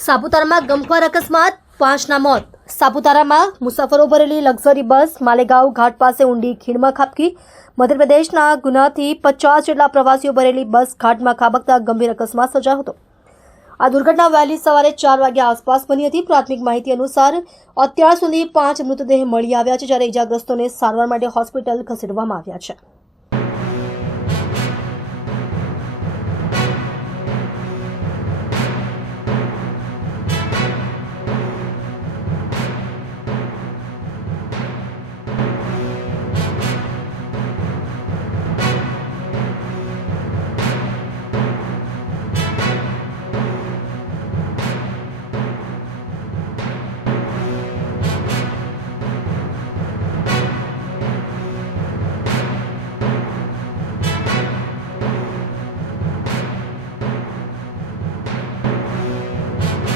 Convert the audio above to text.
સાપુતારામાં ગમખ્વાર અકસ્માત, 5ના મોત। સાપુતારામાં મુસાફરો ભરેલી લક્ઝરી બસ માલેગાંવ ઘાટ પાસે ઊંડી ખીણમાં ખાબકી। મધ્યપ્રદેશના ગુનાથી 50 જેટલા પ્રવાસીઓ ભરેલી બસ ઘાટમાં ખાબકતા ગંભીર અકસ્માત સર્જાયો હતો। આ દુર્ઘટના વહેલી સવારે 4 વાગ્યા આસપાસ બની હતી। પ્રાથમિક માહિતી અનુસાર અત્યાર સુધી 5 મૃતદેહ મળી આવ્યા છે, જ્યારે ઇજાગ્રસ્તોને સારવાર માટે હોસ્પિટલ ખસેડવામાં આવ્યા છે।